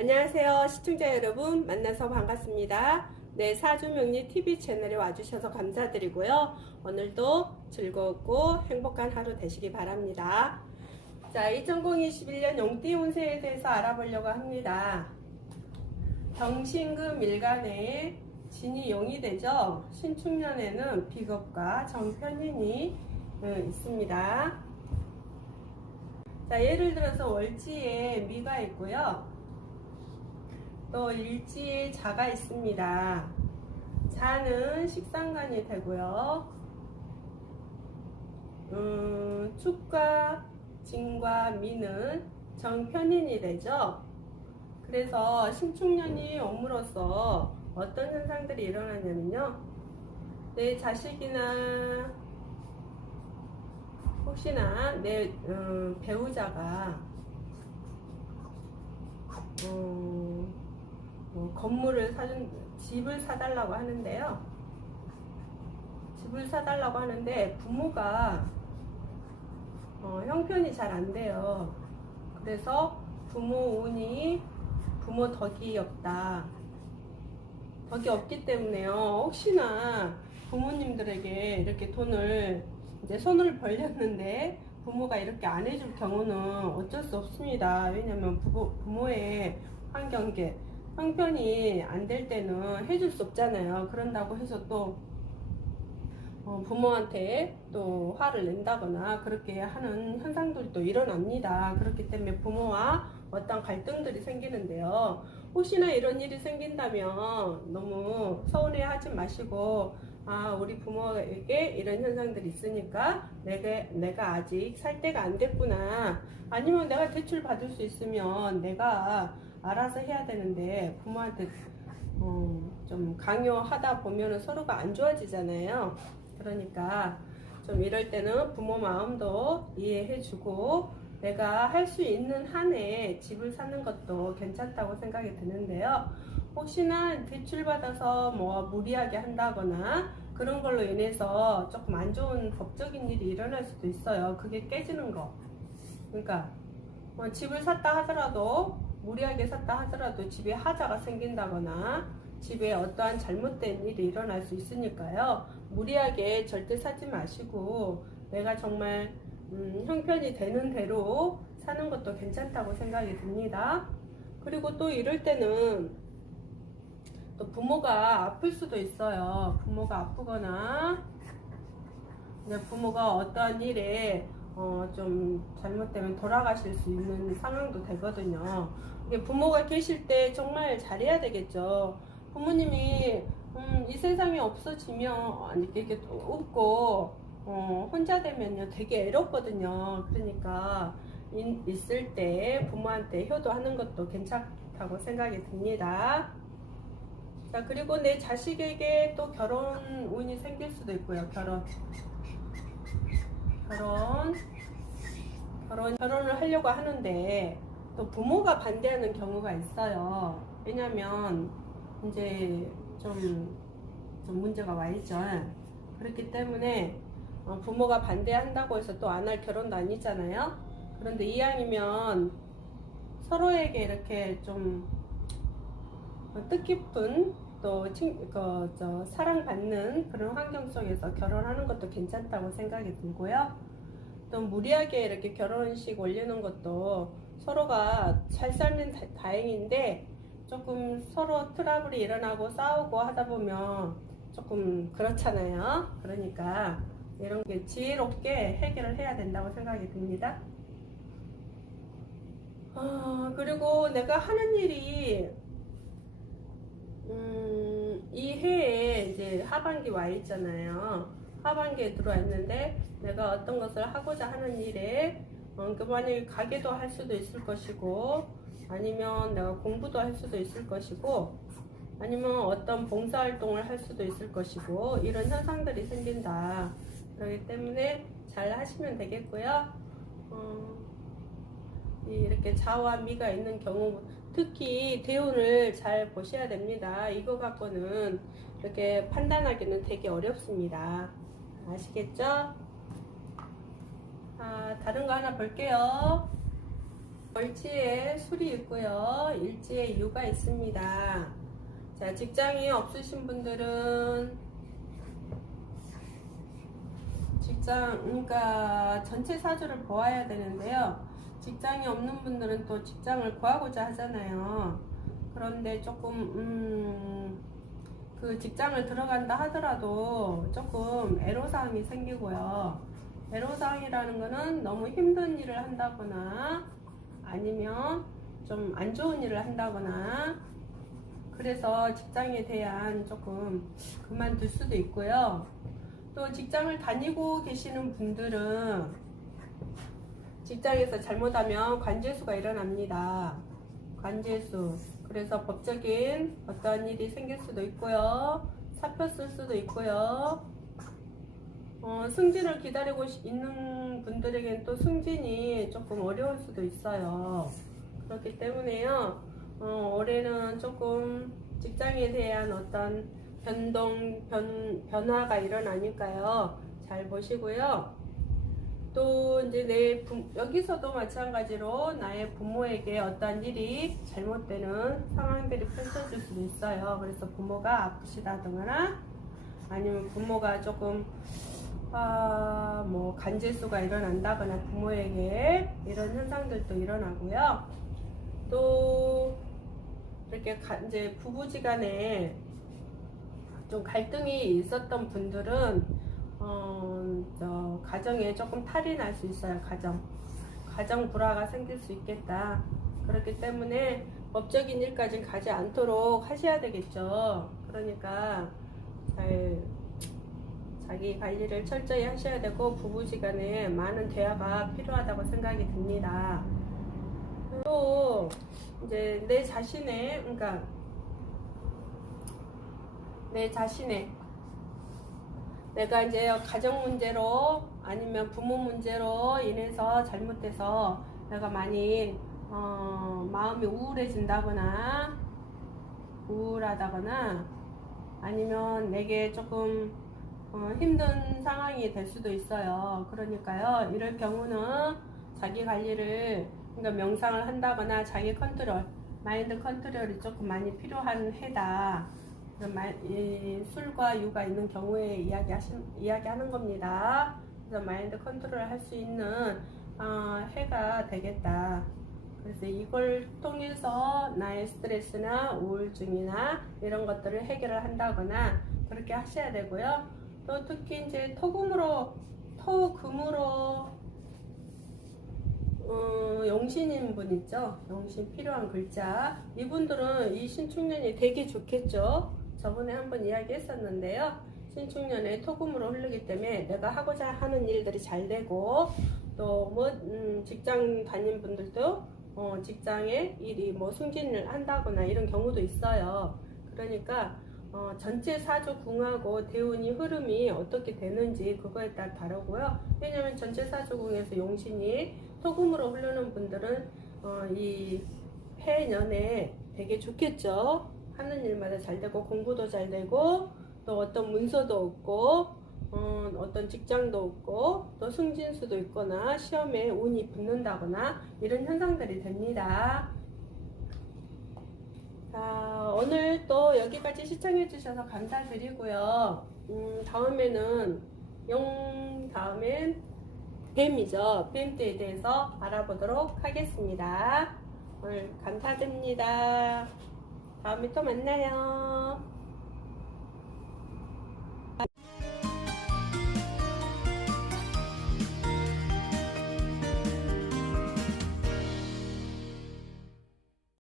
안녕하세요. 시청자 여러분 만나서 반갑습니다. 네, 사주명리 TV 채널에 와주셔서 감사드리고요. 오늘도 즐겁고 행복한 하루 되시기 바랍니다. 자, 2021년 용띠 운세에 대해서 알아보려고 합니다. 경신금 일간에 진이 용이 되죠. 신축년에는 비겁과 정편인이 있습니다. 자, 예를 들어서 월지에 미가 있고요. 또 일지에 자가 있습니다. 자는 식상간이 되고요. 축과 진과 미는 정편인이 되죠. 그래서 신축년이 옴으로써 어떤 현상들이 일어나냐면요. 내 자식이나 혹시나 내 배우자가 건물을 집을 사달라고 하는데요. 집을 사달라고 하는데 부모가 형편이 잘 안 돼요. 그래서 부모 덕이 없다. 덕이 없기 때문에요. 혹시나 부모님들에게 이렇게 돈을 이제 손을 벌렸는데 부모가 이렇게 안 해줄 경우는 어쩔 수 없습니다. 왜냐면 부모의 형편이 안 될 때는 해줄 수 없잖아요. 그런다고 해서 또 부모한테 또 화를 낸다거나 그렇게 하는 현상들이 또 일어납니다. 그렇기 때문에 부모와 어떤 갈등들이 생기는데요. 혹시나 이런 일이 생긴다면 너무 서운해 하지 마시고, 우리 부모에게 이런 현상들이 있으니까 내가 아직 살 때가 안 됐구나. 아니면 내가 대출 받을 수 있으면 내가 알아서 해야 되는데 부모한테 좀 강요하다 보면 서로가 안 좋아지잖아요. 그러니까 좀 이럴 때는 부모 마음도 이해해주고 내가 할 수 있는 한에 집을 사는 것도 괜찮다고 생각이 드는데요. 혹시나 대출받아서 무리하게 한다거나 그런 걸로 인해서 조금 안 좋은 법적인 일이 일어날 수도 있어요. 그게 깨지는 거. 그러니까 집을 샀다 하더라도 무리하게 샀다 하더라도 집에 하자가 생긴다거나 집에 어떠한 잘못된 일이 일어날 수 있으니까요. 무리하게 절대 사지 마시고 내가 정말 형편이 되는 대로 사는 것도 괜찮다고 생각이 듭니다. 그리고 또 이럴 때는 또 부모가 아플 수도 있어요. 부모가 아프거나 부모가 어떠한 일에 좀 잘못되면 돌아가실 수 있는 상황도 되거든요. 이게 부모가 계실 때 정말 잘해야 되겠죠. 부모님이 이 세상에 없어지면 이렇게 없고 혼자 되면요 되게 애롭거든요. 그러니까 있을 때 부모한테 효도하는 것도 괜찮다고 생각이 듭니다. 자, 그리고 내 자식에게 또 결혼 운이 생길 수도 있고요. 결혼을 하려고 하는데 또 부모가 반대하는 경우가 있어요. 왜냐면 이제 좀 문제가 와 있죠. 그렇기 때문에 부모가 반대한다고 해서 또 안 할 결혼도 아니잖아요. 그런데 이왕이면 서로에게 이렇게 좀 뜻깊은 또 사랑받는 그런 환경 속에서 결혼하는 것도 괜찮다고 생각이 들고요. 또 무리하게 이렇게 결혼식 올리는 것도 서로가 잘 살면 다행인데 조금 서로 트러블이 일어나고 싸우고 하다 보면 조금 그렇잖아요. 그러니까 이런 게 지혜롭게 해결을 해야 된다고 생각이 듭니다. 그리고 내가 하는 일이 이 해에 이제 하반기 와 있잖아요. 하반기에 들어와 있는데 내가 어떤 것을 하고자 하는 일에 만약에 가게도 할 수도 있을 것이고 아니면 내가 공부도 할 수도 있을 것이고 아니면 어떤 봉사활동을 할 수도 있을 것이고 이런 현상들이 생긴다. 그렇기 때문에 잘 하시면 되겠고요. 이렇게 자와 미가 있는 경우 특히 대운을 잘 보셔야 됩니다. 이거 갖고는 이렇게 판단하기는 되게 어렵습니다. 아시겠죠? 다른 거 하나 볼게요. 월지에 술이 있고요. 일지에 유가 있습니다. 자, 직장이 없으신 분들은 그러니까 전체 사주를 보아야 되는데요. 직장이 없는 분들은 또 직장을 구하고자 하잖아요. 그런데 조금 그 직장을 들어간다 하더라도 조금 애로사항이 생기고요. 애로사항이라는 거는 너무 힘든 일을 한다거나 아니면 좀 안 좋은 일을 한다거나 그래서 직장에 대한 조금 그만둘 수도 있고요. 또 직장을 다니고 계시는 분들은 직장에서 잘못하면 관제수가 일어납니다. 관제수. 그래서 법적인 어떤 일이 생길 수도 있고요. 사표 쓸 수도 있고요. 승진을 기다리고 있는 분들에겐 또 승진이 조금 어려울 수도 있어요. 그렇기 때문에요. 올해는 조금 직장에 대한 어떤 변화가 일어나니까요. 잘 보시고요. 또 이제 여기서도 마찬가지로 나의 부모에게 어떤 일이 잘못되는 상황들이 펼쳐질 수도 있어요. 그래서 부모가 아프시다거나 아니면 부모가 조금 뭐 간질수가 일어난다거나 부모에게 이런 현상들도 일어나고요. 또 이렇게 이제 부부지간에 좀 갈등이 있었던 분들은 가정에 조금 탈이 날 수 있어요. 가정 불화가 생길 수 있겠다. 그렇기 때문에 법적인 일까지 가지 않도록 하셔야 되겠죠. 그러니까 자기 관리를 철저히 하셔야 되고 부부지간에 많은 대화가 필요하다고 생각이 듭니다. 또 이제 내 자신의 내가 이제 가정 문제로 아니면 부모 문제로 인해서 잘못돼서 내가 많이 마음이 우울하다거나 아니면 내게 조금 힘든 상황이 될 수도 있어요. 그러니까요, 이럴 경우는 자기 관리를, 그러니까 명상을 한다거나 자기 컨트롤, 마인드 컨트롤이 조금 많이 필요한 해다. 술과 유가 있는 경우에 이야기하는 겁니다. 그래서 마인드 컨트롤을 할 수 있는 해가 되겠다. 그래서 이걸 통해서 나의 스트레스나 우울증이나 이런 것들을 해결을 한다거나 그렇게 하셔야 되고요. 또 특히 이제 토금으로 용신인 분 있죠. 용신 필요한 글자. 이분들은 이 신축년이 되게 좋겠죠. 저번에 한번 이야기했었는데요. 신축년에 토금으로 흐르기 때문에 내가 하고자 하는 일들이 잘 되고 또 뭐 직장 다닌 분들도 직장에 일이 뭐 승진을 한다거나 이런 경우도 있어요. 그러니까 전체 사주궁하고 대운이 흐름이 어떻게 되는지 그거에 따라 다르고요. 왜냐면 전체 사주궁에서 용신이 토금으로 흐르는 분들은 이 해년에 되게 좋겠죠. 하는 일마다 잘 되고 공부도 잘 되고 또 어떤 문서도 없고 어떤 직장도 없고 또 승진수도 있거나 시험에 운이 붙는다거나 이런 현상들이 됩니다. 자, 오늘 또 여기까지 시청해 주셔서 감사드리고요. 다음엔 뱀이죠. 뱀띠에 대해서 알아보도록 하겠습니다. 오늘 감사드립니다. 다음에 또 만나요.